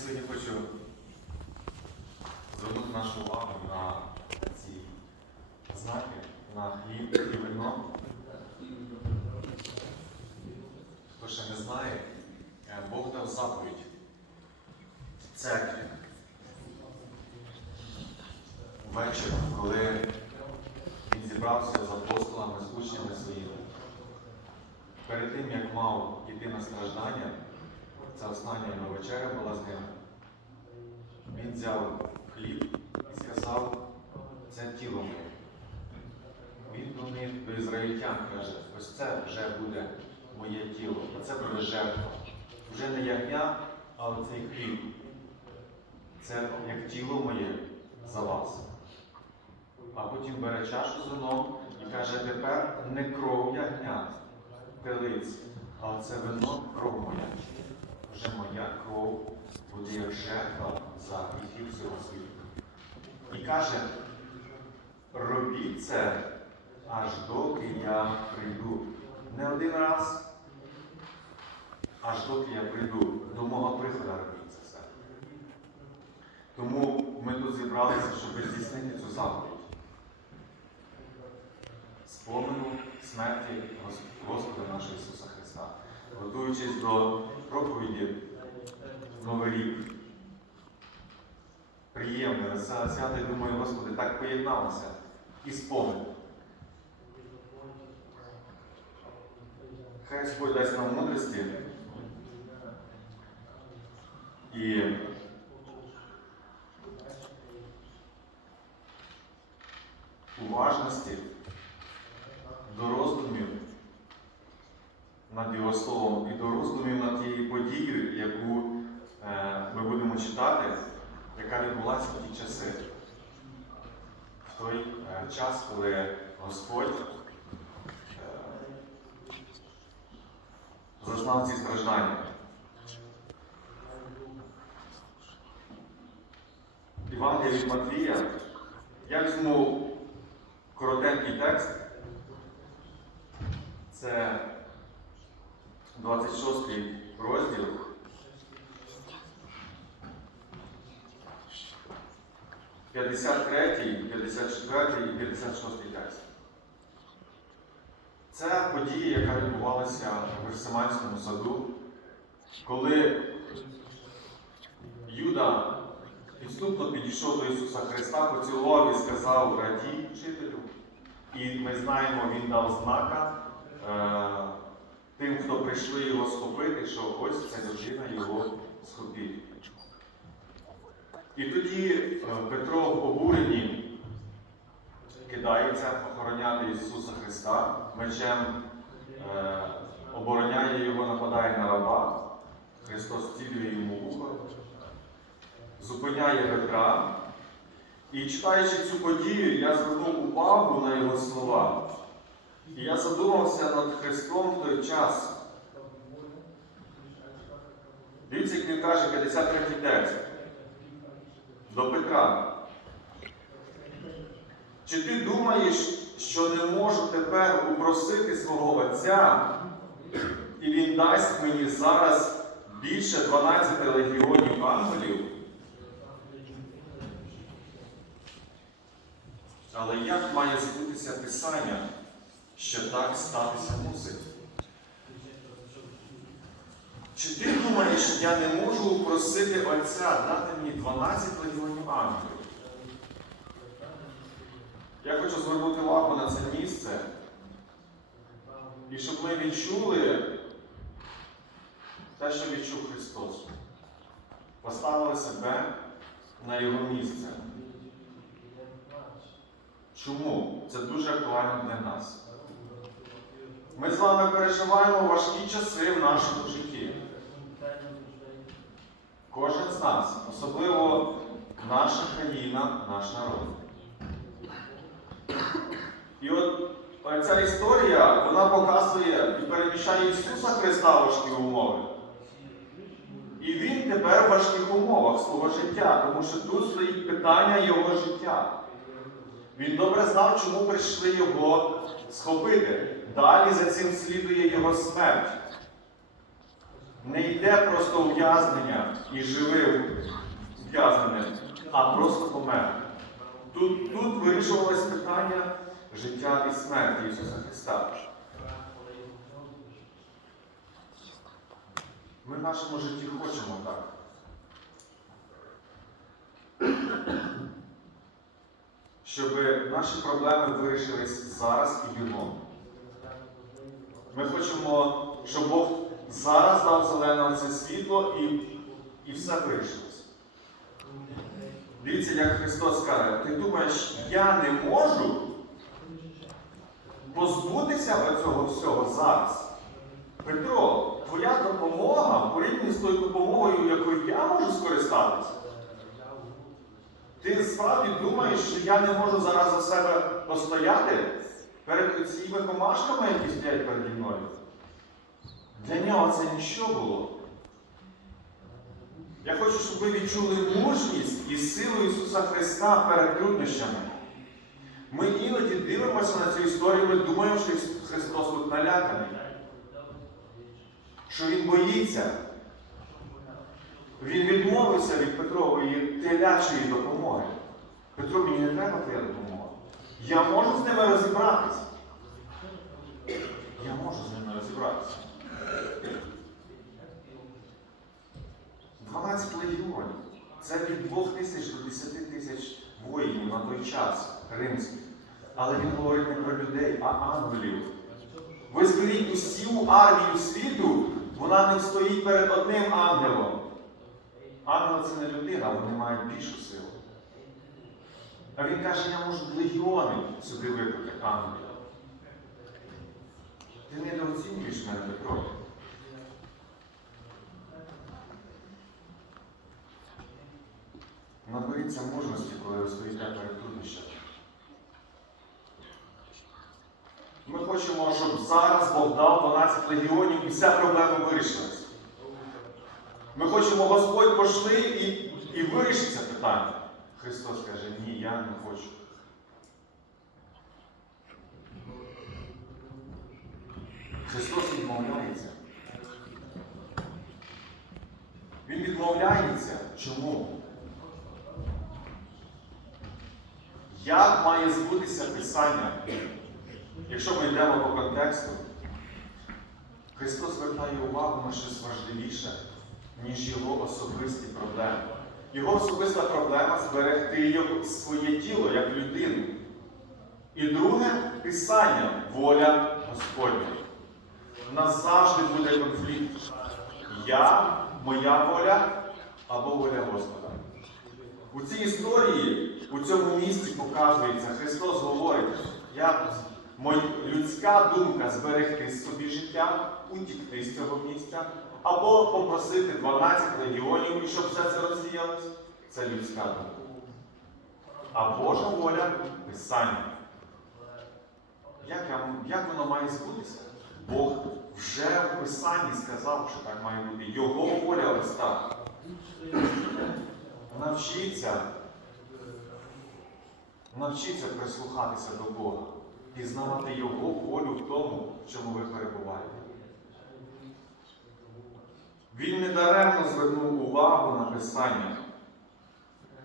сьогодні хочу звернути нашу увагу на ці знаки, на хліб і вино. Хто ще не знає, е, Бог дав заповідь церкві. Ввечері, коли він зібрався з апостолами, з учнями своїми, перед тим, як мав йти на страждання, це остання його вечеря була з ним. Він взяв хліб і сказав, це тіло моє. Він до них, до ізраїльтян каже, ось це вже буде моє тіло, це буде жертва. Вже не як я, а оцей хліб. Це як тіло моє за вас. А потім бере чашу з вином і каже, тепер не кров ягнят, телиць, а це вино кров моя. Вже моя кров буде як жертва за гріхи всього світу. І каже, робіть це, аж доки я прийду. Не один раз, аж доки я прийду. До мого приходу робіть це все. Тому ми тут зібралися, щоб здійснити цю заповідь. Спомену смерті Господа нашого Ісуса Христа. Готуючись до проповіді Новий рік. Свято, і думаю, Господи, так поєдналося і спомин. Хай Господь дасть нам мудрості і уважності до роздумів над Його Словом і до роздумів над тією подією, яку е, ми будемо читати, яка відбулася в ті часи, в той е, час, коли Господь е, зазнав ці страждання. Івангелія від Матвія. Я візьму коротенький текст. Це 26 розділ. П'ятдесят третій, 54 і 56 текст. Це подія, яка відбувалася в Гефсиманському саду, коли Юда підступно підійшов до Ісуса Христа, поцілував і сказав радій вчителю. І ми знаємо, він дав знака е, тим, хто прийшли його схопити, що ось ця людина його схопить. І тоді е, Петро в обуренні кидається охороняти Ісуса Христа, мечем е, обороняє його, нападає на раба. Христос цілює йому вухо, зупиняє Петра. І читаючи цю подію, я звернув увагу на його слова. І я задумався над Христом в той час. Дивіться, як він каже 53 текст до Петра. Чи ти думаєш, що не можу тепер упросити свого Отця, і він дасть мені зараз більше 12 легіонів ангелів? Але як має збутися Писання, що так статися мусить? Чи ти думаєш, я не можу просити Отця дати мені 12 легіонів ангелів? Я хочу звернути увагу на це місце, і щоб ми відчули те, що відчув Христос. Поставили себе на Його місце. Чому? Це дуже актуально для нас. Ми з вами переживаємо важкі часи в нашому житті. Кожен з нас, особливо наша країна, наш народ. І от ця історія, вона показує і переміщає Ісуса Христа важкі умови. І Він тепер в важких умовах свого життя, тому що тут стоїть питання Його життя. Він добре знав, чому прийшли його схопити. Далі за цим слідує його смерть. не йде просто ув'язнення і живе ув'язненим, а просто помер. Тут, тут вирішувалось питання життя і смерті Ісуса Христа. Ми в нашому житті хочемо так. Щоб наші проблеми вирішились зараз і бігом. Ми хочемо, щоб Бог зараз дав зелене це світло і, і все вирішилось. Дивіться, як Христос каже, ти думаєш, я не можу позбутися цього всього зараз. Петро, твоя допомога порівняно з тою допомогою, якою я можу скористатися. Ти справді думаєш, що я не можу зараз за себе постояти перед цими комашками, які стоять переді мною? Для нього це ніщо було. Я хочу, щоб ви відчули мужність і силу Ісуса Христа перед труднощами. Ми іноді дивимося на цю історію, ми думаємо, що Христос тут наляканий, що Він боїться. Він відмовився від Петрової телячої допомоги. Петро, мені не треба твоя допомога. Я можу з ними розібратися. Я можу з ними розібратися. 12 легіонів. Це від 2 тисяч до 10 тисяч воїнів на той час римських. Але він говорить не про людей, а ангелів. Ви зберіть усю армію світу, вона не стоїть перед одним ангелом. Ангел це не людина, вони мають більшу силу. А він каже, я можу легіони сюди викликати ангелів. Ти недооцінюєш мене, Петро. Наберіться мужності, коли ви стоїте перед труднощами. Ми хочемо, щоб зараз Бог дав 12 легіонів і вся проблема вирішилась. Ми хочемо, Господь пошли і, і вирішиться питання. Христос каже, ні, я не хочу. Христос відмовляється. Він відмовляється. Чому? Як має збутися Писання? Якщо ми йдемо по контексту, Христос звертає увагу на щось важливіше, ніж його особисті проблеми. Його особиста проблема зберегти його, своє тіло як людину. І друге Писання воля Господня. У нас завжди буде конфлікт. Я, моя воля або воля Господа. У цій історії, у цьому місці показується, Христос говорить, я, моя людська думка зберегти собі життя, утікти з цього місця, або попросити 12 легіонів, і щоб все це розвіялось. Це людська думка. А Божа воля Писання. Як, як воно має збутися? Бог вже в Писанні сказав, що так має бути. Його воля ось так. Навчіться, навчіться прислухатися до Бога, пізнавати Його волю в тому, в чому ви перебуваєте. Він недаремно звернув увагу на Писання.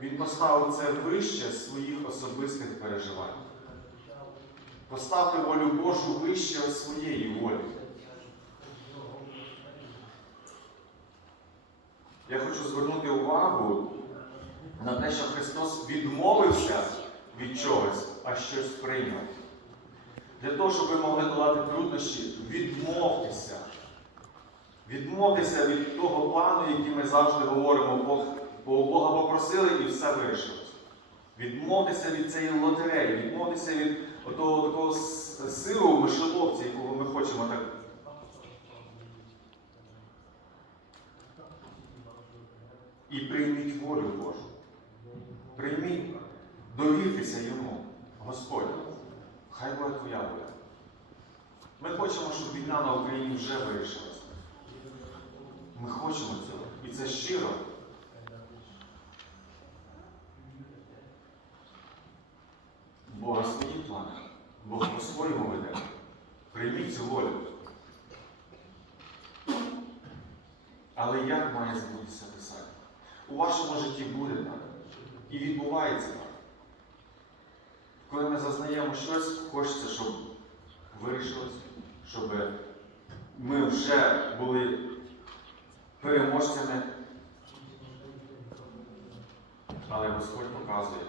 Він поставив це вище своїх особистих переживань. Поставте волю Божу вище своєї волі. Я хочу звернути увагу на те, що Христос відмовився від чогось, а щось прийняв. Для того, щоб ви могли долати труднощі, відмовтеся. Відмовтеся від того плану, який ми завжди говоримо, бо у Бога попросили і все вирішилось. Відмовтеся від цієї лотереї, відмовтеся від того такого сиру в якого ми хочемо так. І прийміть волю Божу. Прийміть, довіртеся йому, Господь. Хай буде твоя воля. Ми хочемо, щоб війна на Україні вже вирішилася. Хочемо цього. І це щиро. Бога свої плани. Бог по-своєму веде. Прийміть цю волю. Але як має збутися Писання? У вашому житті буде так. І відбувається так. Коли ми зазнаємо щось, хочеться, щоб вирішилось, щоб ми вже були переможцями. Але Господь показує,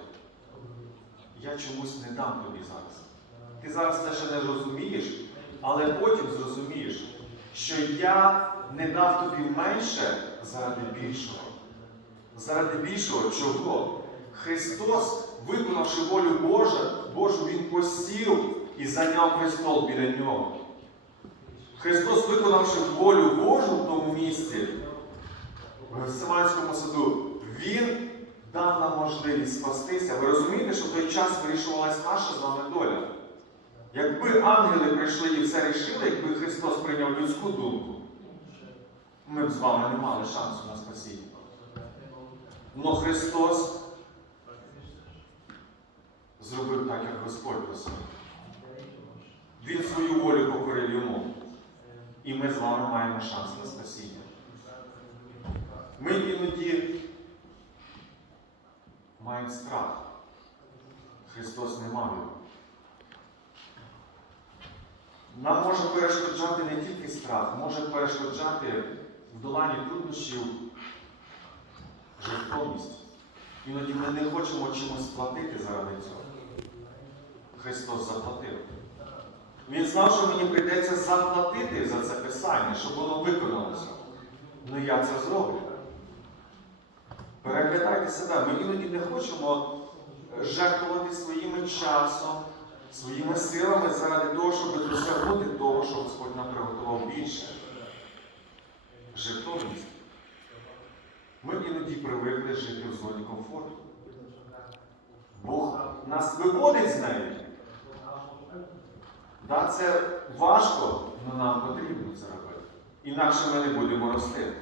я чомусь не дам тобі зараз. Ти зараз це ще не розумієш, але потім зрозумієш, що я не дав тобі менше заради більшого. Заради більшого чого? Христос, виконавши волю Божа, Божу, Він посів і зайняв престол біля нього. Христос, виконавши волю Божу в тому місці, в Семанському саду, Він дав нам можливість спастися. Ви розумієте, що в той час вирішувалась наша з вами доля. Якби ангели прийшли і все рішили, якби Христос прийняв людську думку, ми б з вами не мали шансу на спасіння. Но Христос зробив так, як Господь просив. Він свою волю покорив йому. І ми з вами маємо шанс на спасіння. Ми іноді маємо страх. Христос не мав його. Нам може перешкоджати не тільки страх, може перешкоджати в долані труднощів жертовність. Іноді ми не хочемо чимось платити заради цього. Христос заплатив. Він знав, що мені прийдеться заплатити за це писання, щоб воно виконалося. Ну я це зроблю. Переглядайте себе. Ми іноді не хочемо жертвувати своїм часом, своїми силами заради того, щоб досягнути того, що Господь нам приготував більше. Жертовність. Ми іноді привикли жити в зоні комфорту. Бог нас виводить з неї. Да, це важко, але нам потрібно це робити. Інакше ми не будемо рости.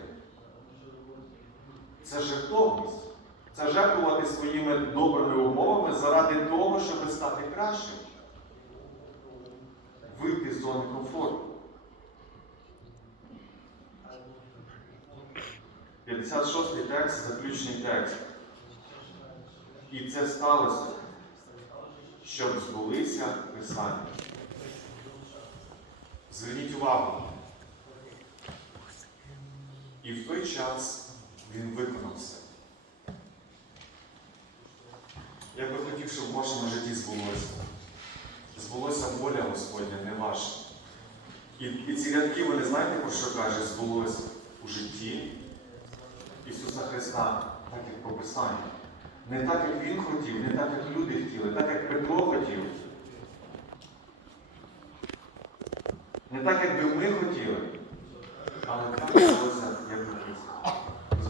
Це жертовність. Це жертвувати своїми добрими умовами заради того, щоб стати кращим. Вийти з зони комфорту. 56 текст, заключний текст. І це сталося, щоб збулися Писання. Зверніть увагу. І в той час він виконав все. Я би хотів, щоб в вашому житті збулося. Збулося воля Господня, не ваша. І, і ці рядки, ви не знаєте, про що каже, збулося у житті Ісуса Христа, так як по Писанню. Не так, як Він хотів, не так, як люди хотіли, так, як Петро хотів. Не так, як би ми хотіли, але так збулося, як написано.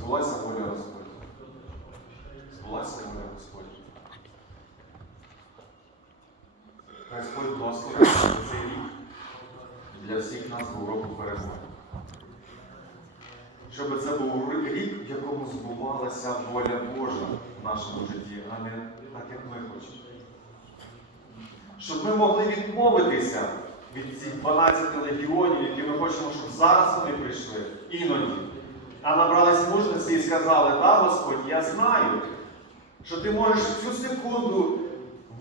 Збулася воля Господня. Збулася воля Господня. Хай Господь благословить цей рік для всіх нас був року перемоги. Щоб це був рік, в якому збувалася воля Божа в нашому житті, а не так, як ми хочемо. Щоб ми могли відмовитися від цих 12 легіонів, які ми хочемо, щоб зараз вони прийшли, іноді. А набрались мужності і сказали, так, Господь, я знаю, що ти можеш цю секунду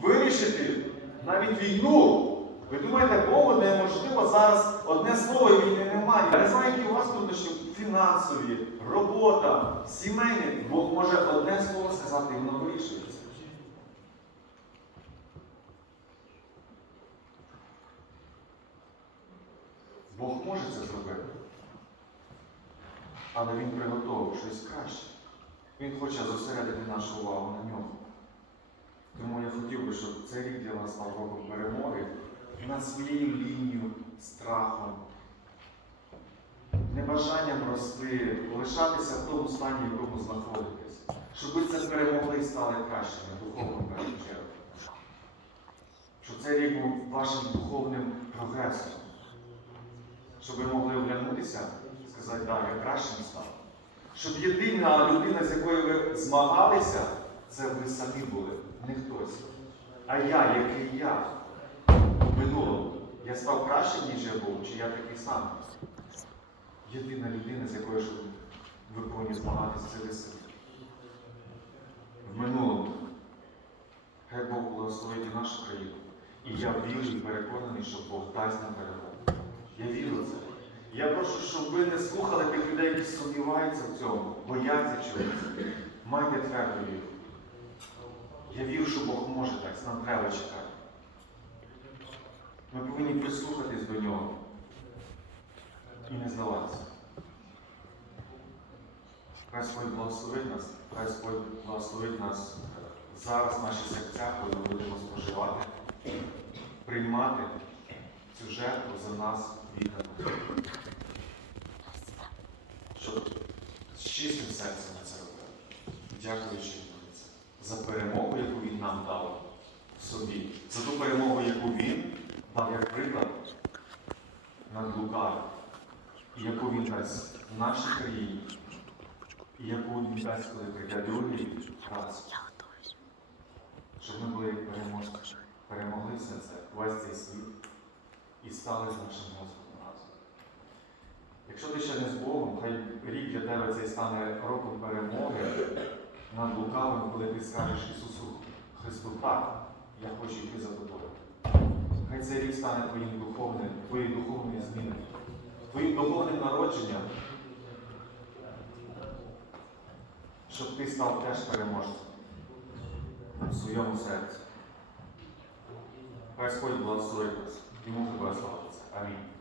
вирішити навіть війну. Ви думаєте, Богу неможливо зараз одне слово війни немає. Я не знаю, які у вас труднощі фінансові, робота, сімейні. Бог може одне слово сказати, і воно вирішується. Бог може це зробити. Але Він приготовив щось краще. Він хоче зосередити нашу увагу на ньому. Тому я хотів би, щоб цей рік для нас став роком перемоги над своєю лінією, страхом, небажанням рости, лишатися в тому стані, в якому знаходитесь. Щоб ви це перемогли і стали кращими, духовно в першу чергу. Щоб цей рік був вашим духовним прогресом. Щоб ви могли оглянутися сказати, так, я кращим став. Щоб єдина людина, з якою ви змагалися, це ви самі були, не хтось. А я, який я в минулому, я став кращим, ніж я був, чи я такий самий. Єдина людина, з якою щоб ви повинні змагатися це ви самі. В минулому. Хай Бог благословить і нашу країну. І я вірю і переконаний, що Бог дасть нам перемогу. Я вірю в це. Я прошу, щоб ви не слухали тих людей, які сумніваються в цьому, бояться чогось. Майте тверду віру. Я вірю, що Бог може так, нам треба чекати. Ми повинні прислухатись до нього і не здаватися. Хай Господь благословить нас, хай Господь благословить нас зараз наші серця, коли ми будемо споживати, приймати жертву за нас віддану. Щоб з чистим серцем це робили, дякуючи йому за за перемогу, яку він нам дав собі, за ту перемогу, яку він дав як приклад над лукавим, і яку він дасть в нашій країні, і яку він дасть, коли прийде другий раз. Щоб ми були переможці, перемогли все це, весь цей світ і стали з нашим Господом разом. Якщо ти ще не з Богом, хай рік для тебе цей стане роком перемоги над лукавим, коли ти скажеш Ісусу Христу, так, я хочу йти за тобою. Хай цей рік стане твоїм духовним, твоєю духовною зміною, твоїм духовним народженням, щоб ти став теж переможцем в своєму серці. Господь благословить нас. Йому тебе. Амінь.